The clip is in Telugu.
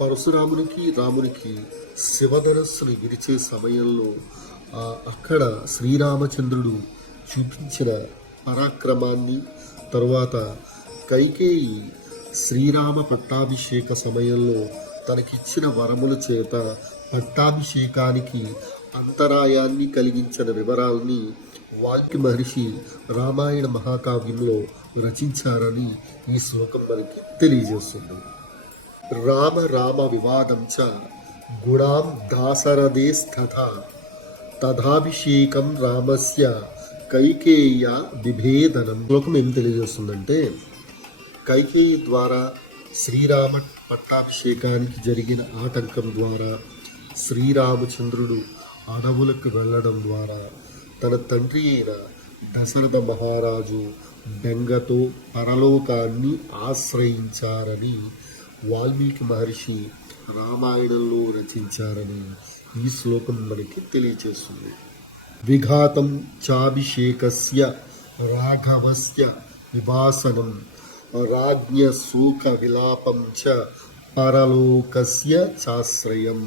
పరశురామునికి రామునికి శివధనస్సును విరిచే సమయంలో అక్కడ శ్రీరామచంద్రుడు చూపించిన పరాక్రమాన్ని, తరువాత కైకేయి శ్రీరామ పట్టాభిషేక సమయంలో తనకిచ్చిన వరముల చేత పట్టాభిషేకానికి అంతరాయాన్ని కలిగించిన వివరాల్ని వాల్మీకి మహర్షి రామాయణ మహాకావ్యంలో రచించారని ఈ శ్లోకం మనకి తెలియజేస్తుంది. రామ రామ వివాదం చ గుణాం దాశరథేస్తథా తథాభిషేకం రామస్య కైకేయ విభేదనం. శ్లోకం ఏం తెలియజేస్తుందంటే, కైకేయి ద్వారా శ్రీరామ పట్టాభిషేకానికి జరిగిన ఆటంకం ద్వారా శ్రీరామచంద్రుడు అడవులకు వెళ్ళడం ద్వారా తన తండ్రి అయిన దశరథ మహారాజు బెంగతో పరలోకాన్ని ఆశ్రయించారని వాల్మీకి మహర్షి రామాయణంలో రచించారని ఈ శ్లోకం మనకి తెలియజేస్తుంది. విఘాతం చాభిషేకస్య రాఘవస్య విభాసనం రాజ్ఞ శోక విలాపం చ పరలోకస్య చాశ్రయం.